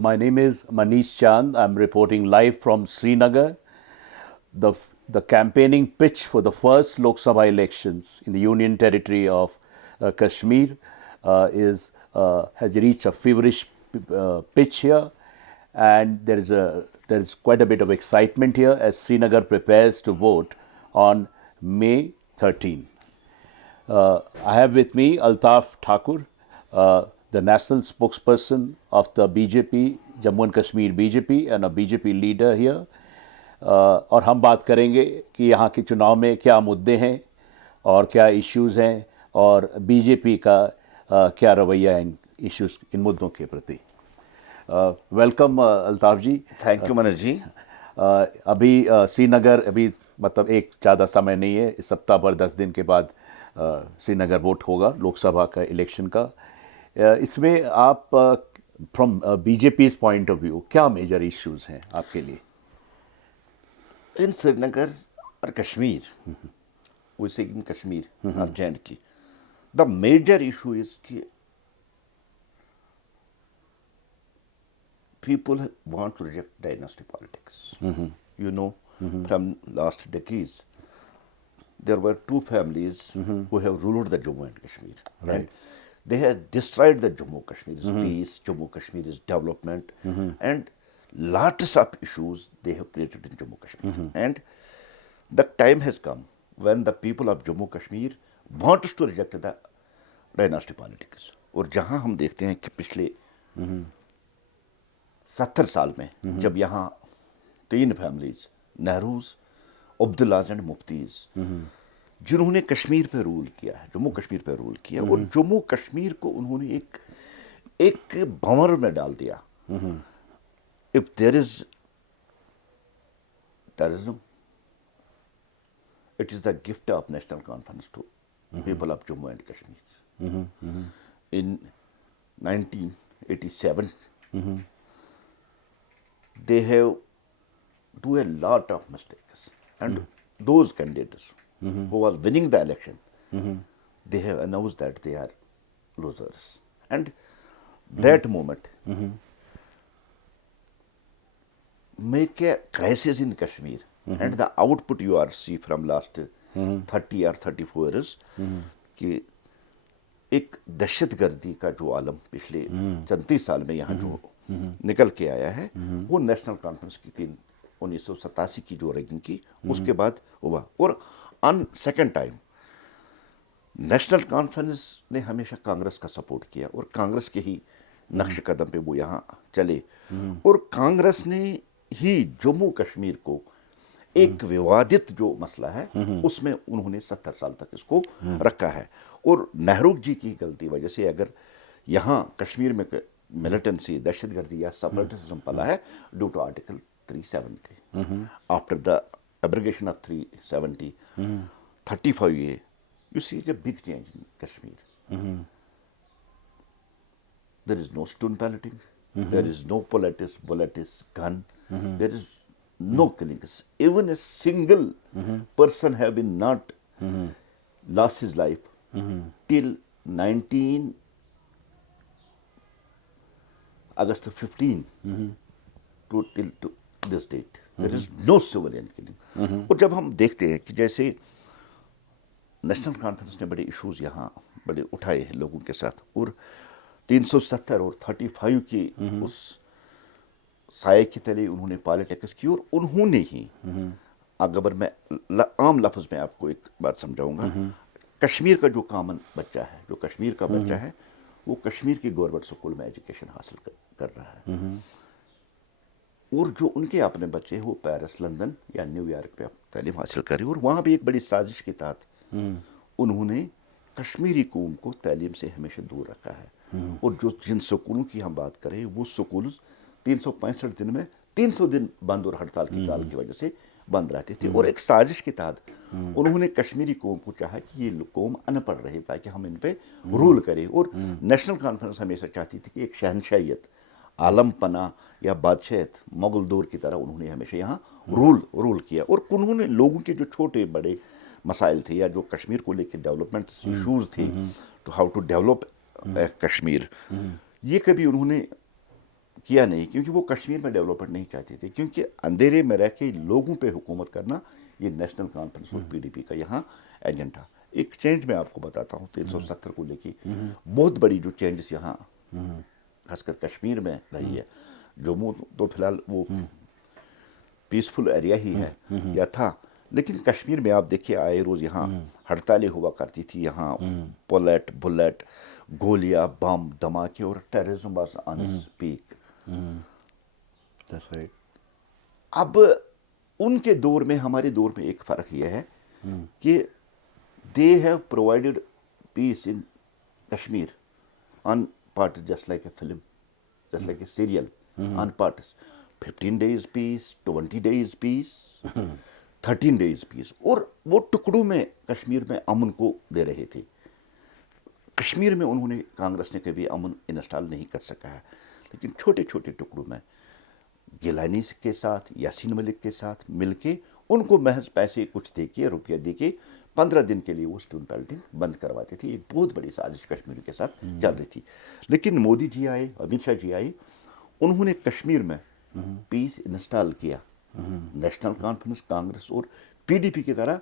my name is Manish Chand. I'm reporting live from Srinagar. The campaigning pitch for the first Lok Sabha elections in the Union Territory of Kashmir has reached a feverish pitch here, and there is quite a bit of excitement here as Srinagar prepares to vote on May 13. I have with me Altaf Thakur, the national spokesperson of the BJP, Jammu and Kashmir BJP, and a BJP leader here. اور ہم بات کریں گے کہ یہاں کے چناؤ میں کیا مدعے ہیں اور کیا ایشوز ہیں اور بی جے پی کا کیا رویہ ہے ان مدعوں کے پرتی. Welcome Altaf ji. Thank you Manish ji. ابھی سری نگر مطلب ایک زیادہ سمے نہیں ہے, اس ہفتہ پر 10 دن کے بعد سری نگر ووٹ ہوگا لوک سبھا کا الیکشن کا. اس میں آپ from B J P's point of view کیا میجر ایشوز ہیں آپ کے لیے؟ In Srinagar or Kashmir, we say in Kashmir, not J&K, the major issue is that people want to reject dynasty politics. You know, from last decades, there were two families who have ruled the Jammu and Kashmir. Right. And they have destroyed the Jammu Kashmir's peace, Jammu Kashmir's development, and lots of issues they have created in Jammu Kashmir. And the time has come when the people of Jammu Kashmir wants to reject the dynasty politics. اور جہاں ہم دیکھتے ہیں کہ پچھلے 70 سال میں جب یہاں 3 فیملیز نہروز، عبداللہز اینڈ مفتیز جنہوں نے کشمیر پہ رول کیا ہے، جموں کشمیر پہ رول کیا، اور جموں کشمیر کو انہوں نے ایک بھنور میں ڈال دیا. If there is terrorism, it is the gift of national conference to people of Jammu and Kashmir. In 1987, they have do a lot of mistakes, and those candidates who are winning the election, they have announced that they are losers. And that moment make a crisis in Kashmir, and the output you are see from last 30 or 34 years کہ ایک دہشت گردی کا جو عالم پچھلے 34 سال میں یہاں جو نکل کے آیا ہے، وہ نیشنل کانفرنس کی 1987 کی جو ریگنگ کی اس کے بعد ہوا. اور on second time national conference نے ہمیشہ کانگریس کا سپورٹ کیا، اور کانگریس کے ہی نقش قدم پہ وہ یہاں چلے، اور کانگریس نے ہی جموں کشمیر کو ایک ووادت جو مسئلہ ہے اس میں انہوں نے 70 سال تک اس کو رکھا ہے. اور نہرو جی کی غلطی وجہ سے اگر یہاں کشمیر میں ملیٹنسی، دہشت گردی یا سپریٹزم پلا ہے due to article 370. After the abrogation of 370 35A, you see a big change in Kashmir. There is no stone balloting, there is no politics, gun, there is no killings. Even a single person have been not lost his life till 19 August 15 till this date. There is no civilian killing. اور جب ہم دیکھتے ہیں کہ جیسے national conference نے بڑے issues یہاں بڑے اٹھائے ہیں لوگوں کے ساتھ، اور 370 اور 35 کی اس سائے کے تلے انہوں نے پالیٹکس کی، اور انہوں نے ہی اگر میں عام لفظ میں آپ کو ایک بات سمجھاؤں گا، کشمیر کا جو کامن بچہ ہے، جو کشمیر کا بچہ ہے، وہ کشمیر کی گورنمنٹ اسکول میں ایجوکیشن حاصل کر رہا ہے، اور جو ان کے اپنے بچے ہیں وہ پیرس، لندن یا نیو یارک پہ تعلیم حاصل کر رہے ہیں. اور وہاں بھی ایک بڑی سازش کے تحت انہوں نے کشمیری قوم کو تعلیم سے ہمیشہ دور رکھا ہے. اور جن سکولوں کی ہم بات کریں وہ سکول 365 دن میں 300 دن بند اور ہڑتال کی کال کی وجہ سے بند رہتے تھے. اور ایک سازش کے تحت انہوں نے کشمیری قوم کو چاہا کہ یہ قوم ان پڑھ رہے تاکہ ہم ان پہ رول کریں. اور نیشنل کانفرنس ہمیشہ چاہتی تھی کہ ایک شہنشاہیت، عالم پناہ یا بادشاہت مغل دور کی طرح انہوں نے ہمیشہ یہاں رول کیا. اور انہوں نے لوگوں کے جو چھوٹے بڑے مسائل تھے یا جو کشمیر کو لے کے ڈیولپمنٹ ایشوز تھے، to how to develop Kashmir, یہ کبھی انہوں نے کیا نہیں، کیونکہ وہ کشمیر میں ڈیولپمنٹ نہیں چاہتے تھے، کیونکہ اندھیرے میں رہ کے لوگوں پہ حکومت کرنا یہ نیشنل کانفرنس اور پی ڈی پی کا یہاں ایجنڈا. ایک چینج میں آپ کو بتاتا ہوں 370 کو لے کے بہت بڑی جو چینجز یہاں خاص کر کشمیر میں رہی ہے. جموں تو فی الحال وہ پیسفل ایریا ہی ہے یا تھا، لیکن کشمیر میں آپ دیکھیے آئے روز یہاں ہڑتالیں ہوا کرتی تھی، یہاں بلٹ گولیاں بم دھماکے اور terrorism was on its peak. اب ان کے دور میں ہمارے دور میں ایک فرق یہ ہے کہ they have provided peace in Kashmir on parts just like a film, just like a serial on parts. 15 days peace, 20 days peace, 13 days peace, اور وہ ٹکڑوں میں کشمیر میں امن کو دے رہے تھے. کشمیر میں انہوں نے کانگریس نے کبھی امن انسٹال نہیں کر سکا ہے، لیکن چھوٹے چھوٹے ٹکڑوں میں گیلانی کے ساتھ، یاسین ملک کے ساتھ مل کے ان کو محض پیسے کچھ دے کے، روپیہ دے کے 15 دن کے لیے وہ اسٹون پیلٹنگ بند کرواتے تھے. ایک بہت بڑی سازش کشمیر کے ساتھ چل رہی تھی. لیکن مودی جی آئے، امت شاہ جی آئے، انہوں نے کشمیر میں پیس انسٹال کیا. نیشنل کانفرنس، کانگریس اور پی ڈی پی کی طرح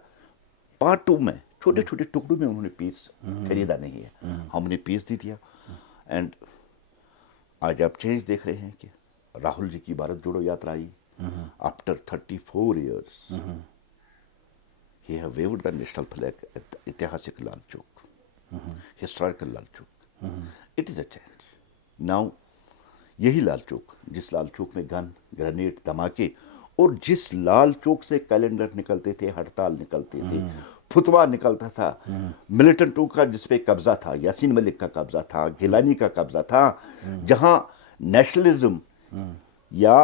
پارٹ 2 میں چھوٹے چھوٹے ٹکڑوں میں انہوں نے پیس خریدا نہیں ہے. ہم نے پیس دے دیا. اینڈ آج آپ چینج دیکھ رہے ہیں کہ راہل جی کی بھارت جوڑو یاترا آئی. After 34 years he have waved the national flag at the اتہاسک Lal Chowk, historical Lal Chowk. It is a change. Now یہی لال چوک، جس لال چوک میں گن، گرینیڈ، دھماکے، اور جس لال چوک سے کیلنڈر نکلتے تھے، ہڑتال نکلتے تھے، فتوا نکلتا تھا، ملیٹنٹوں کا جس پہ قبضہ تھا، یاسین ملک کا قبضہ تھا، گیلانی کا قبضہ تھا، جہاں نیشنلزم یا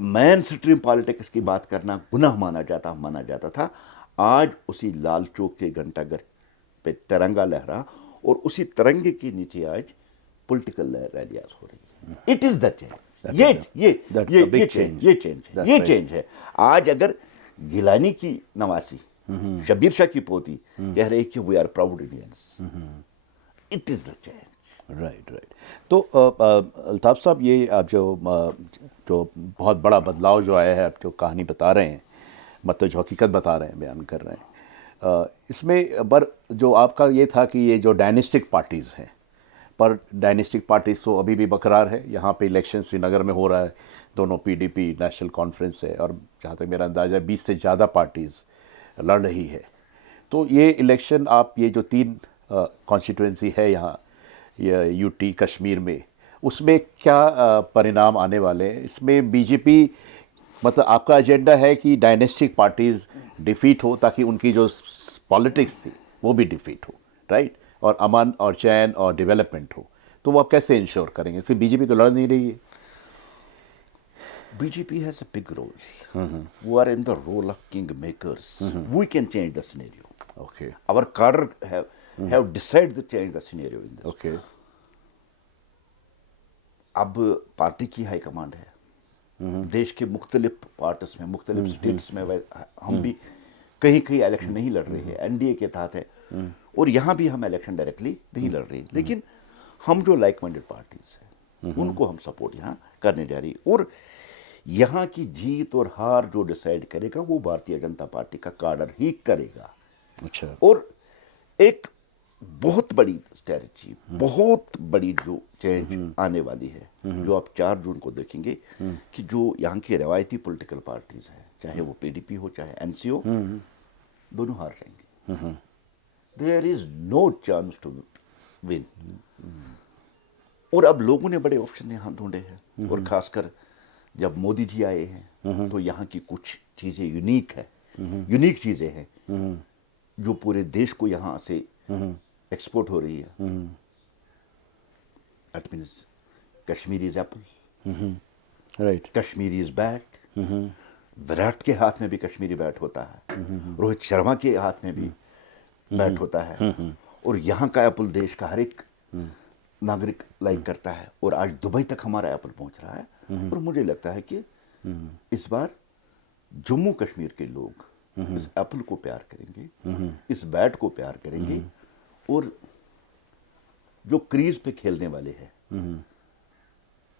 مین سٹریم پالیٹکس کی بات کرنا گناہ مانا جاتا تھا، آج اسی لال چوک کے گھنٹہ گھر پہ ترنگا لہرا، اور اسی ترنگے کے نیچے آج پولیٹیکل ریلیاز ہو رہی ہے. It is the change. یہ چینج ہے. آج اگر گیلانی کی نواسی، شبیر شاہ کی پوتی کہہ رہے کہ we are proud Indians, it is the change. Right. تو الطاف صاحب، یہ آپ جو بہت بڑا بدلاؤ جو آیا ہے، آپ جو کہانی بتا رہے ہیں، مطلب جو حقیقت بتا رہے ہیں، بیان کر رہے ہیں، اس میں جو آپ کا یہ تھا کہ یہ جو ڈائنسٹک پارٹیز ہیں، پر ڈائنسٹک پارٹیز تو ابھی بھی برقرار ہے. یہاں پہ الیکشن سری نگر میں ہو رہا ہے، دونوں P D P national conference ہے، اور جہاں تک میرا اندازہ ہے 20 سے زیادہ پارٹیز لڑ رہی ہے. تو یہ الیکشن، آپ یہ جو 3 کانسٹیٹوئنسی ہے یہاں یو ٹی کشمیر میں، اس میں کیا پرینام آنے والے ہیں؟ اس میں بی جے پی، مطلب آپ کا ایجنڈا ہے کہ ڈائنسٹک پارٹیز ڈیفیٹ ہو تاکہ ان کی جو پالیٹکس تھی وہ بھی ڈیفیٹ ہو، رائٹ، اور امن اور چین اور ڈیولپمنٹ ہو. تو وہ آپ کیسے انشور کریں گے؟ پھر بی جے پی تو لڑ نہیں رہی ہے. B J P has a big role. We are in the role of king makers. We can change the scenario. Okay. Our cadre have decided to change the scenario in this. Okay. اب party کی high command ہے. دیش کے مختلف parts میں، مختلف status میں ہم بھی کہیں الیکشن نہیں لڑ رہے ہیں، این ڈی اے کے تحت ہے، اور یہاں بھی ہم الیکشن ڈائریکٹلی نہیں لڑ رہے، لیکن ہم جو لائک مائنڈیڈ پارٹیز ہیں ان کو ہم سپورٹ یہاں کرنے جا رہی. اور یہاں کی جیت اور ہار جو ڈیسائیڈ کرے گا وہ بھارتیہ جنتا پارٹی کا کاڈر ہی کرے گا. اچھا. اور ایک بہت بڑی اسٹریٹجی، بہت بڑی جو چینج آنے والی ہے، جو آپ 4 جون کو دیکھیں گے کہ جو یہاں کی روایتی پولیٹیکل پارٹیز ہیں، چاہے وہ پی ڈی پی ہو، چاہے این سی او، دونوں ہار جائیں گے. دیر از نو چانس ٹو ون. اور اب لوگوں نے بڑے آپشن یہاں ڈھونڈے ہیں، اور خاص کر جب مودی جی آئے ہیں تو یہاں کی کچھ چیزیں یونیک چیزیں ہیں جو پورے دیش کو یہاں سے ایکسپورٹ ہو رہی ہے. That means Kashmiri is apple, right. Kashmiri is bat. Virat کے ہاتھ میں بھی کشمیری بیٹ ہوتا ہے، روہت شرما کے ہاتھ میں بھی بیٹ ہوتا ہے، اور یہاں کا ایپل دیش کا ہر ایک ناگرک لائک کرتا ہے. اور آج دبئی تک ہمارا ایپل پہنچ رہا ہے. اور مجھے لگتا ہے کہ اس بار جموں کشمیر کے لوگ اس ایپل کو پیار کریں گے، اس بیٹ کو پیار کریں گے، اور جو کریز پہ کھیلنے والے ہیں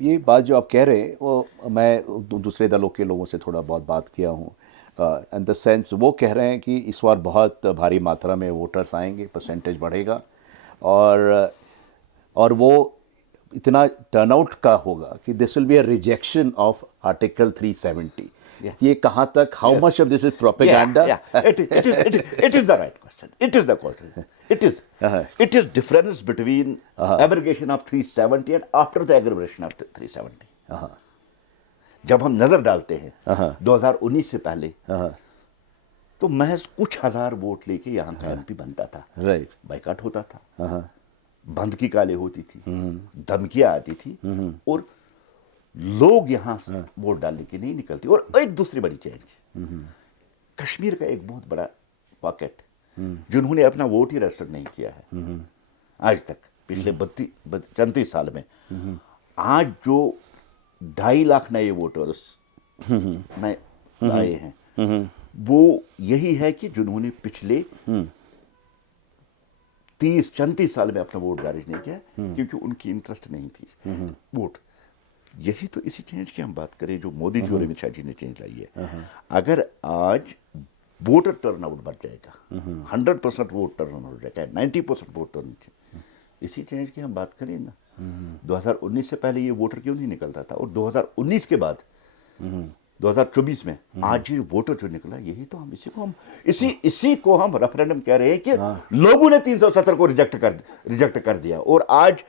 یہ بات جو آپ کہہ رہے ہیں وہ میں دوسرے دلوں کے لوگوں سے تھوڑا بہت بات کیا ہوں، ان دا سینس وہ کہہ رہے ہیں کہ اس بار بہت بھاری ماترا میں ووٹرس آئیں گے، پرسنٹیج بڑھے گا، اور وہ اتنا ٹرن آؤٹ کا ہوگا کہ this will be a rejection of article 370۔ یہ کہاں تک، how much of this is propaganda? It is the right question. It is the question. It is difference between abrogation of 370 and after the abrogation of 370. جب ہم نظر ڈالتے ہیں 2019 سے پہلے تو محض کچھ ہزار ووٹ لے کے یہاں کا ایم پی بنتا تھا، رائٹ، بائیکاٹ ہوتا تھا، بند کی کالیں ہوتی تھی، دھمکیاں آتی تھی، اور لوگ یہاں ووٹ ڈالنے کے نہیں نکلتے۔ اور ایک دوسری بڑی چینج، کشمیر کا ایک بہت بڑا پاکٹ جنہوں نے اپنا ووٹ ہی رجسٹر نہیں کیا ہے آج تک، پچھلے 34 سال میں، آج جو 2.5 لاکھ نئے ووٹرس نئے آئے ہیں، وہ یہی ہے کہ جنہوں نے پچھلے 34 سال میں اپنا ووٹ درج نہیں کیا کیونکہ ان کی انٹرسٹ نہیں تھی ووٹ۔ یہی تو اسی چینج کی ہم بات کریں جو مودی جی اور امت شاہ جی نے چینج لائی ہے۔ اگر آج ووٹر ٹرن آؤٹ بڑھ جائے گا، 100% ووٹ ٹرن آؤٹ ہو جائے گا، 90% ووٹ ٹرن، اسی چینج کی ہم بات کریں نا، 2019 سے پہلے یہ ووٹر کیوں نہیں نکلتا تھا، اور 2019 کے بعد 2024 میں آج یہ ووٹر جو نکلا، یہی تو ہم اسی کو ہم ریفرینڈم کہہ رہے ہیں کہ لوگوں نے 370 کو ریجیکٹ کر دیا۔ اور آج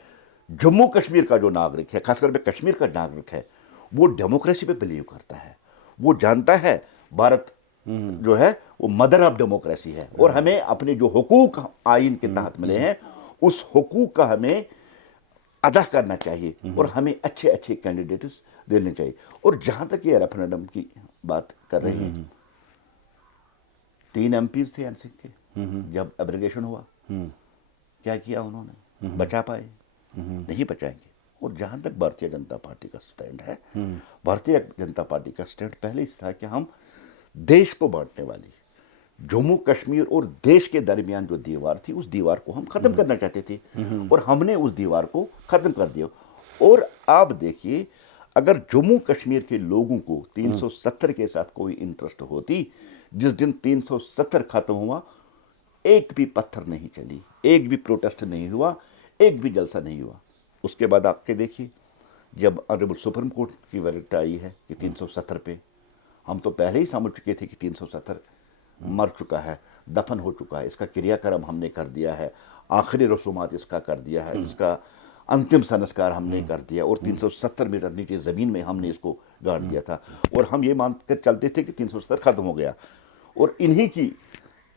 جموں کشمیر کا جو ناگرک ہے، خاص کر کشمیر کا ناگرک ہے، وہ ڈیموکریسی پہ بلیو کرتا ہے، وہ جانتا ہے بھارت جو ہے وہ مدر آف ڈیموکریسی ہے، اور ہمیں اپنے جو حقوق آئین کے تحت ملے ہیں اس حقوق کا ہمیں ادا کرنا چاہیے، اور ہمیں اچھے اچھے کینڈیڈیٹس دینے چاہیے۔ اور جہاں تک یہ ریفرینڈم کی بات کر رہے ہیں، 3 ایم پیز تھے این سی کے، جب ایبریگیشن ہوا کیا کیا انہوں نے؟ بچا پائے؟ نہیں بچائیں گے۔ اور جہاں تک بھارتیہ جنتا پارٹی کا سٹینڈ ہے، بھارتیہ جنتا پارٹی کا سٹینڈ پہلے اس تھا کہ ہم دیش کو بانٹنے والی جموں کشمیر اور دیش کے درمیان جو دیوار تھی، اس دیوار کو ہم ختم کرنا چاہتے تھے، اور ہم نے اس دیوار کو ختم کر دیا۔ اور آپ دیکھیے، اگر جموں کشمیر کے لوگوں کو 370 کے ساتھ کوئی انٹرسٹ ہوتی، جس دن 370 ختم ہوا، ایک بھی پتھر نہیں چلی، ایک بھی پروٹیسٹ نہیں ہوا، ایک بھی جلسہ نہیں ہوا۔ اس کے بعد آپ کے دیکھیے، جب آنریبل سپریم کورٹ کی ورڈکٹ آئی ہے کہ 370 پہ، ہم تو پہلے ہی سمجھ چکے تھے کہ 370 مر چکا ہے، دفن ہو چکا ہے، اس کا کریا کرم ہم نے کر دیا ہے، آخری رسومات اس کا کر دیا ہے، اس کا انتم سنسکار ہم نے کر دیا، اور 370 میٹر نیچے زمین میں ہم نے اس کو گاڑ دیا تھا، اور ہم یہ مان کر چلتے تھے کہ 370 ختم ہو گیا۔ اور انہی کی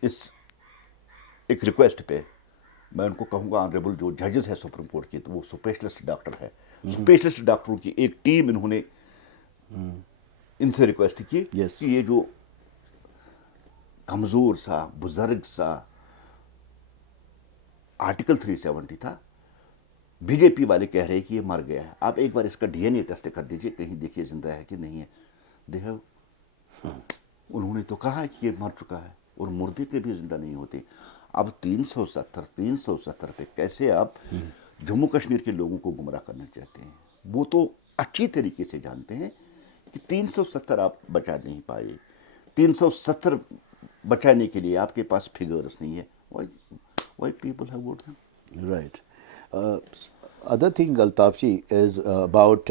اس ایک ریکویسٹ پہ میں ان کو کہوں گا، آنریبل جو ججز ہے سپریم کورٹ کے، تو وہ اسپیشلسٹ ڈاکٹر ہے، اسپیشلسٹ ڈاکٹروں کی ایک ٹیم انہوں نے ان سے ریکویسٹ کی کہ یہ جو کمزور سا بزرگ سا آرٹیکل 370 تھا، بی جے پی والے کہہ رہے کہ یہ مر گیا ہے، آپ ایک بار اس کا ڈی این اے ٹیسٹ کر دیجئے، کہیں دیکھیے زندہ ہے کہ نہیں ہے۔ انہوں نے تو کہا کہ یہ مر چکا ہے، اور مردے کے بھی زندہ نہیں ہوتے۔ اب 370 پہ کیسے آپ جموں کشمیر کے لوگوں کو گمراہ کرنا چاہتے ہیں؟ وہ تو اچھی طریقے سے جانتے ہیں کہ 370 آپ بچا نہیں پائے، 370 بچانے کے لیے آپ کے پاس فگرز نہیں ہے۔ Why people have voted them? Right. Other thing, Altaf ji, is about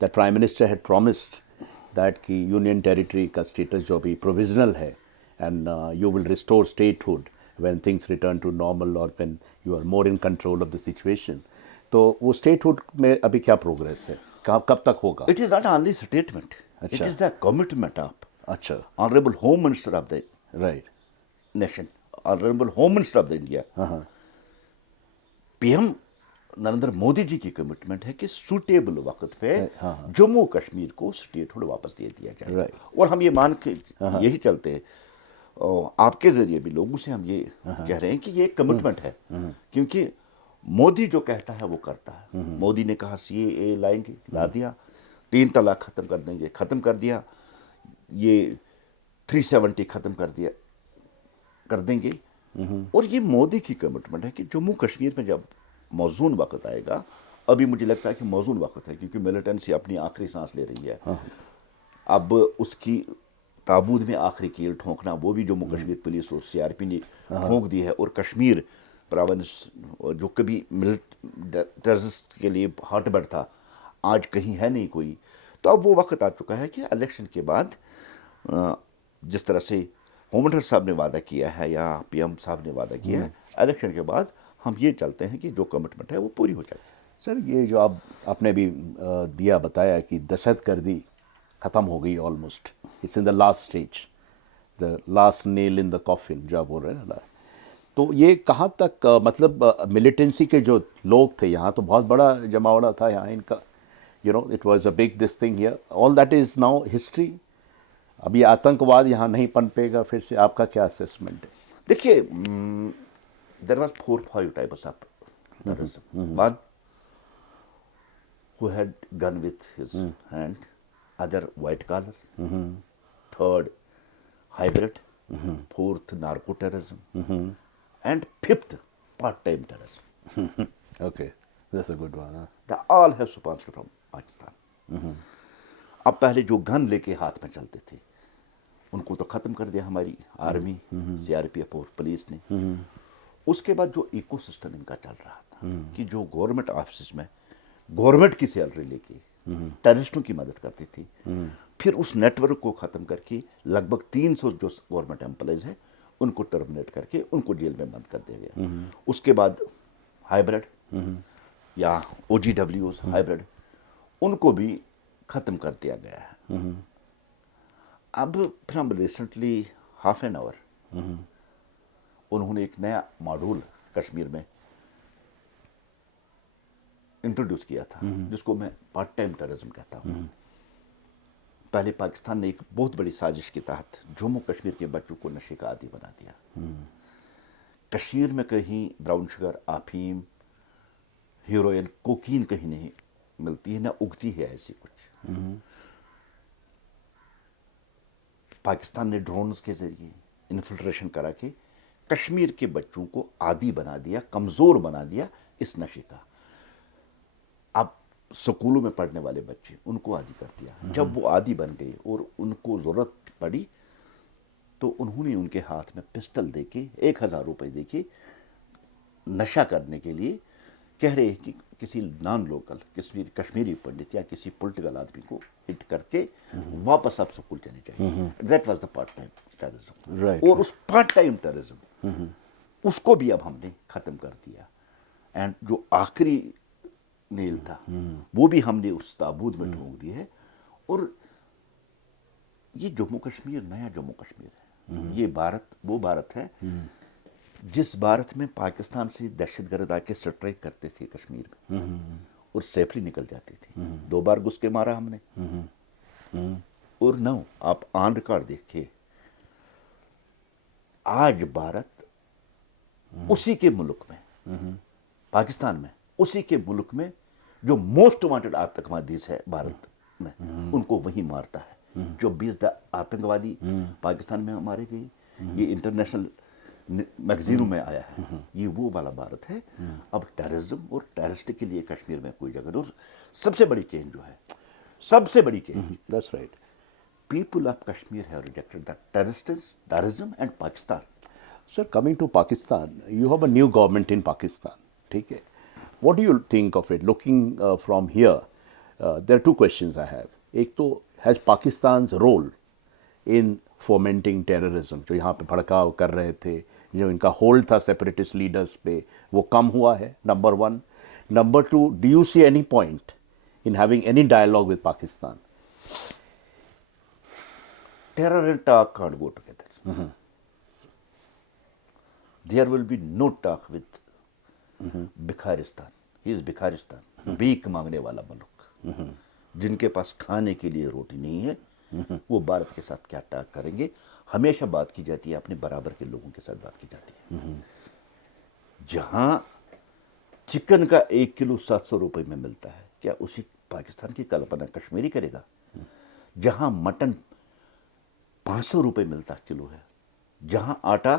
that Prime Minister had promised that ki Union Territory ka status jo bhi provisional hai, and you will restore statehood when things return to normal or when you are more in control of the situation. تو وہ statehood میں ابھی کیا progress ہے؟ کب تک ہوگا؟ It is not only statement. It is the commitment of اچھا، Honorable Home Minister of the right. nation, Honorable Home Minister of the India. P M Narendra Modi ji کی کمٹمنٹ ہے کہ سوٹیبل وقت پہ جموں کشمیر کو اسٹیٹ ہوڈ واپس دے دیا جائے، اور ہم یہ مان کے یہی چلتے ہیں، آپ کے ذریعے بھی لوگوں سے ہم یہ کہہ رہے ہیں کہ یہ کمٹمنٹ ہے، کیونکہ مودی جو کہتا ہے وہ کرتا ہے۔ مودی نے کہا سی اے اے لائیں گے، لا دیا، 3 طلاق ختم کر دیں گے، ختم کر دیا، یہ 370 ختم کر دیں گے۔ اور یہ مودی کی کمٹمنٹ ہے کہ جموں کشمیر میں جب موزون وقت آئے گا. ابھی مجھے لگتا ہے کہ موزون وقت ہے, کیونکہ ملیٹنسی اپنی آخری سانس لے رہی ہے. اب اس کی تابوت میں آخری کیل ٹھونکنا وہ بھی جموں کشمیر پولیس اور سی آر پی نے ٹھونک دی ہے. اور کشمیر پراونس جو کبھی ٹیررسٹ کے لیے ہاٹ بٹ تھا, آج کہیں ہے نہیں کوئی. تو اب وہ وقت آ چکا ہے کہ الیکشن کے بعد جس طرح سے ہوم منسٹر صاحب نے وعدہ کیا ہے یا پی ایم صاحب نے وعدہ کیا ہے, الیکشن کے بعد ہم یہ چلتے ہیں کہ جو کمٹمنٹ ہے وہ پوری ہو جائے. سر یہ جو آپ نے بھی دیا بتایا کہ دہشت گردی ختم ہو گئی almost, it's in the last stage, the last nail in the coffin جو آپ بول رہے ہیں نا. تو یہ کہاں تک مطلب ملیٹنسی کے جو لوگ تھے یہاں تو بہت بڑا جماوڑا تھا یہاں ان کا, it was a big this thing here, all that is now history. اب یہ آتنکواد یہاں نہیں پنپے گا پھر سے, آپ کا کیا اسیسمنٹ ہے؟ دیکھیے, there was 4-5 types of terrorism. One who had gun with his hand, other white collar, third hybrid, fourth narco terrorism, and fifth part-time terrorism. Okay, that's a good one. They all have sponsored from Pakistan. اب پہلے جو گن لے کے ہاتھ میں چلتے تھے ان کو تو ختم کر دیا ہماری army, C R P F اور پولیس نے. اس کے بعد جو ایکو سسٹم ان کا چل رہا تھا کہ جو گورنمنٹ آفسز میں گورنمنٹ کی سیلری لے کے ٹیررسٹوں کی مدد کرتی تھی, پھر اس نیٹ ورک کو ختم کر کے لگ بھگ 300 جو گورنمنٹ امپلائز ہیں ان کو ٹرمینیٹ کر کے ان کو جیل میں بند کر دیا گیا. اس کے بعد ہائیبرڈ یا او جی ڈبلیوز ہائیبرڈ ان کو بھی ختم کر دیا گیا ہے. اب پھر ہم ریسنٹلی ہاف این آور انہوں نے ایک نیا ماڈول کشمیر میں انٹروڈیوس کیا تھا جس کو میں پارٹ ٹائم ٹیررزم کہتا ہوں. پہلے پاکستان نے ایک بہت بڑی سازش کے تحت جموں کشمیر کے بچوں کو نشے کا عادی بنا دیا. کشمیر میں کہیں براؤن شوگر, افیم, ہیروئن, کوکین کہیں نہیں ملتی ہے, نہ اگتی ہے ایسی کچھ. پاکستان نے ڈرونز کے ذریعے انفلٹریشن کرا کے کشمیر کے بچوں کو عادی بنا دیا, کمزور بنا دیا اس نشے کا. اب سکولوں میں پڑھنے والے بچے ان کو عادی کر دیا. جب وہ عادی بن گئے اور ان کو ضرورت پڑی تو انہوں نے ان کے ہاتھ میں پسٹل دے کے 1000 روپے دے کے نشہ کرنے کے لیے کہہ رہے کہ کسی نان لوکل کشمیری پنڈت یا کسی پولیٹیکل آدمی کو ہٹ کر کے واپس آپ سکول چلے جائیں. That was the part time terrorism. اور اس پارٹ ٹائم ٹیررزم اس کو بھی اب ہم نے ختم کر دیا. اینڈ جو آخری نیل تھا وہ بھی ہم نے اس تابوت میں ٹھونک دی ہے. اور یہ جموں کشمیر نیا جموں کشمیر ہے. یہ بھارت وہ بھارت ہے جس بھارت میں پاکستان سے دہشت گرد آ کے سٹرائک کرتے تھے کشمیر میں اور سیفلی نکل جاتے تھے. 2 بار گھس کے مارا ہم نے. اور نو آپ آن ریکارڈ دیکھیں, آج بھارت اسی کے ملک میں, پاکستان میں اسی کے ملک میں جو موسٹ وانٹڈ آتنکوادیز ہے بھارت میں ان کو وہیں مارتا ہے. جو 20 آتنکوادی پاکستان میں مارے گئے, یہ انٹرنیشنل میگزینوں میں آیا ہے. یہ وہ والا بھارت ہے. اب ٹیررزم اور ٹیررسٹ کے لیے کشمیر میں کوئی جگہ. اور سب سے بڑی چینج جو ہے, سب سے بڑی change, That's right. people of Kashmir have rejected the terrorism and Pakistan. Sir, coming to Pakistan, you have a new government in Pakistan. ٹھیک ہے, what do you think of it? Looking from here, there are 2 questions I have. ایک تو has Pakistan's role in fomenting terrorism, جو یہاں پہ بھڑکاؤ کر رہے تھے, جو ان کا ہولڈ تھا سیپریٹسٹ لیڈرز پہ, وہ کم ہوا ہے, number 1. Number 2, do you see any point in having any dialogue with Pakistan? Terror and talk can't go together. There will be no talk with Bikharistan. He is Bikharistan. بھیک مانگنے والا ملک, جن کے پاس کھانے کے لیے روٹی نہیں ہے, وہ بھارت کے ساتھ کیا ٹاک کریں گے. ہمیشہ بات کی جاتی ہے, اپنے برابر کے لوگوں کے ساتھ بات کی جاتی ہے. جہاں چکن کا 1 کلو 700 روپے میں ملتا ہے, کیا اسی پاکستان کی کلپنا کشمیری کرے گا؟ جہاں مٹن 500 روپے ملتا کلو ہے, جہاں آٹا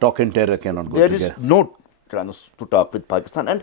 Talk and terror cannot go there is together. no chance to talk with Pakistan, and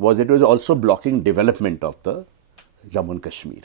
was it was also blocking development of the Jammu and Kashmir.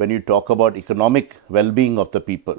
when you talk about economic well-being of the people,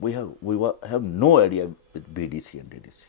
we have no idea with BDC and DDC.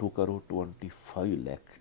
2,25,00,000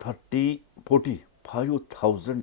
45,000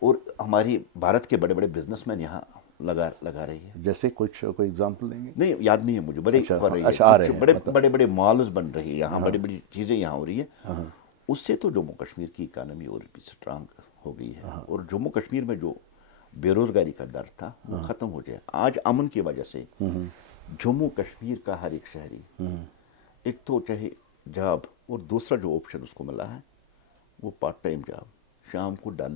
اور ہماری بھارت کے بڑے بڑے business man یہاں لگا رہی ہے. جیسے کچھ کوئی اگزامپل دیں گے؟ نہیں یاد نہیں ہے مجھے, بڑے کر رہی اچھا آ رہے ہے, ہیں بڑے مطلب. بڑے بڑے مالز بن رہی ہے یہاں, بڑی بڑی چیزیں یہاں ہو رہی ہے. اس سے تو جموں کشمیر کی اکانومی اور بھی اسٹرانگ ہو گئی ہے, اور جموں کشمیر میں جو بے روزگاری کا در تھا وہ ختم ہو جائے. آج امن کی وجہ سے جموں کشمیر کا ہر ایک شہری ایک تو چاہے جاب, اور دوسرا جو آپشن اس کو ملا ہے وہ پارٹ ٹائم جاب. شام کو ڈل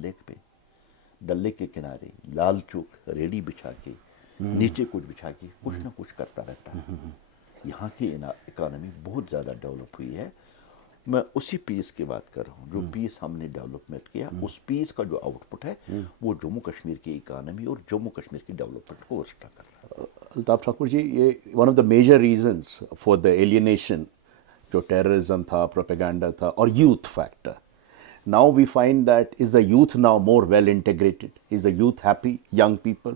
لیک کے کنارے لال چوک ریڈی بچھا کے نیچے کچھ بچھا کے کچھ نہ کچھ کرتا رہتا ہے. یہاں کی اکانومی بہت زیادہ ڈیولپ ہوئی ہے. میں اسی پیس کی بات کر رہا ہوں, جو پیس ہم نے ڈیولپمنٹ کیا, اس پیس کا جو آؤٹ پٹ ہے وہ جموں کشمیر کی اکانومی اور جموں کشمیر کی ڈیولپمنٹ کو ورسٹا کر رہا ہے. الطاف ٹھاکر جی, یہ one of the major reasons for the alienation جو ٹیررزم تھا, پروپیگنڈا تھا, اور youth factor. Now we find that is the youth now more well integrated, is the youth happy, young people.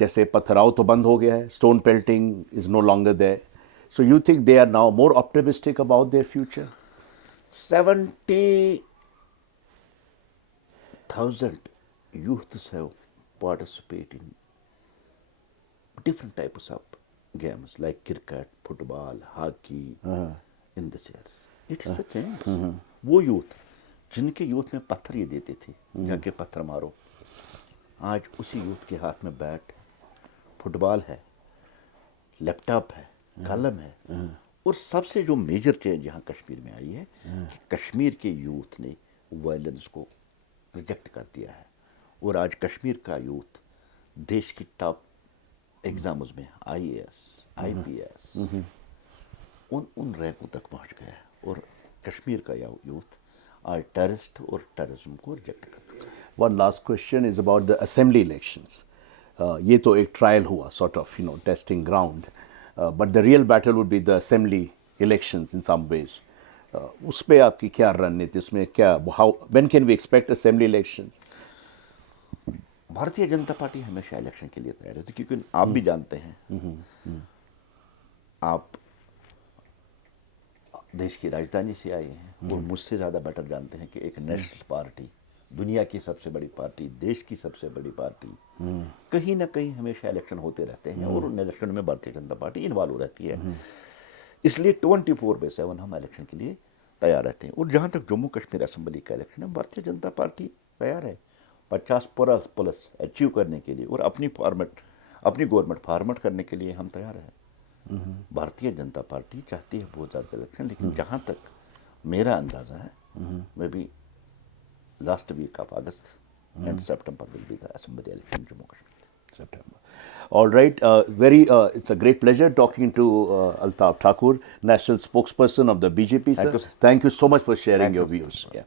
جیسے پتھراؤ تو بند ہو گیا ہے, stone pelting is no longer there. So you think they are now more optimistic about their future? 70,000 youths have participated in different types of games like cricket, football, hockey in this year. It is the change. وہ youth جن کے youth میں پتھر یہ دیتے تھے, جا کے پتھر مارو, آج اسی یوتھ کے ہاتھ میں بیٹ, فٹ بال ہے, لیپ ٹاپ ہے, قلم ہے. اور سب سے جو میجر چینج یہاں کشمیر میں آئی ہے کہ کشمیر کے یوتھ نے وائلنس کو ریجیکٹ کر دیا ہے, اور آج کشمیر کا یوتھ دیش کی ٹاپ ایگزامز میں IAS, IPS ان رینکوں تک پہنچ گیا ہے. اور کشمیر کا یوتھ آج ٹیررسٹ اور ٹیررزم کو ریجیکٹ کر چکا ہے. One last question is about the assembly elections. یہ تو ایک ٹرائل ہوا, sort of testing ground, but the real battle would be the assembly elections in some ways. اس پہ آپ کی کیا رننیتی, اس میں کیا, when can we expect assembly elections? Bharatiya Janata Party ہمیشہ الیکشن کے لیے تیار ہے, کیونکہ آپ بھی جانتے ہیں, آپ دیش کی راجدھانی سے آئے ہیں اور مجھ سے زیادہ بیٹر جانتے ہیں کہ ایک نیشنل پارٹی, دنیا کی سب سے بڑی پارٹی, دیش کی سب سے بڑی پارٹی, کہیں نہ کہیں ہمیشہ الیکشن ہوتے رہتے ہیں, اور ان الیکشن میں بھارتیہ جنتا پارٹی انوالو رہتی ہے. اس لیے 24/7 ہم الیکشن کے لیے تیار رہتے ہیں. اور جہاں تک جموں کشمیر اسمبلی کا الیکشن ہے, بھارتیہ جنتا پارٹی تیار ہے 50+ اچیو کرنے کے لیے, اور اپنی گورنمنٹ فارمیٹ کرنے کے لیے ہم تیار ہیں. بھارتیہ جنتا پارٹی چاہتی ہے بہت زیادہ الیکشن, لیکن جہاں تک میرا اندازہ ہے, میں بھی last week of August and September will be the assembly election Jammu Kashmir. September. All right. It's a great pleasure talking to Altaf Thakur, National Spokesperson of the BJP. Sir. Thank you, sir. Thank you so much for sharing Thank your you, views. sir. Yeah.